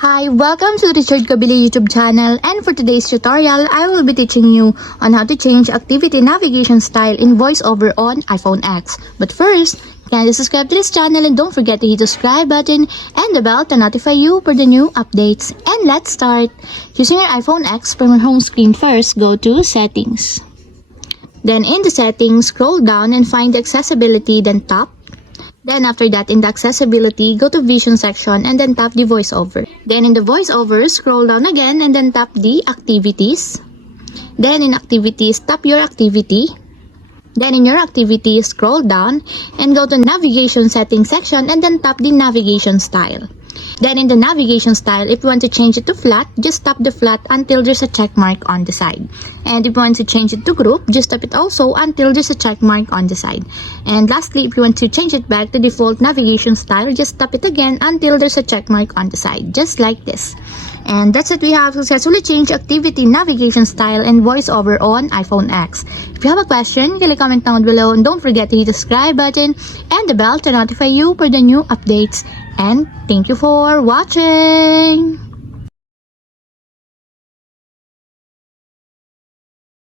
Hi, welcome to the Richard Kabili YouTube channel, and for today's tutorial, I will be teaching you on how to change activity navigation style in voiceover on iPhone X. But first, kindly subscribe to this channel and don't forget to hit the subscribe button and the bell to notify you for the new updates. And let's start. Using your iPhone X from your home screen, first go to Settings. Then in the Settings, scroll down and find the Accessibility, then tap. Then after that, in the accessibility, go to vision section and then tap the voiceover. Then in the voiceover, scroll down again and then tap the activities. Then in activities, tap your activity. Then in your activity, scroll down and go to navigation settings section and then tap the navigation style. Then in the navigation style, if you want to change it to flat, just tap the flat until there's a check mark on the side. And if you want to change it to group, just tap it also until there's a check mark on the side. And lastly, if you want to change it back to default navigation style, just tap it again until there's a check mark on the side, just like this. And that's it, we have successfully changed activity navigation style and voiceover on iPhone X. If you have a question, kindly comment down below and don't forget to hit the subscribe button and the bell to notify you for the new updates. And thank you for watching!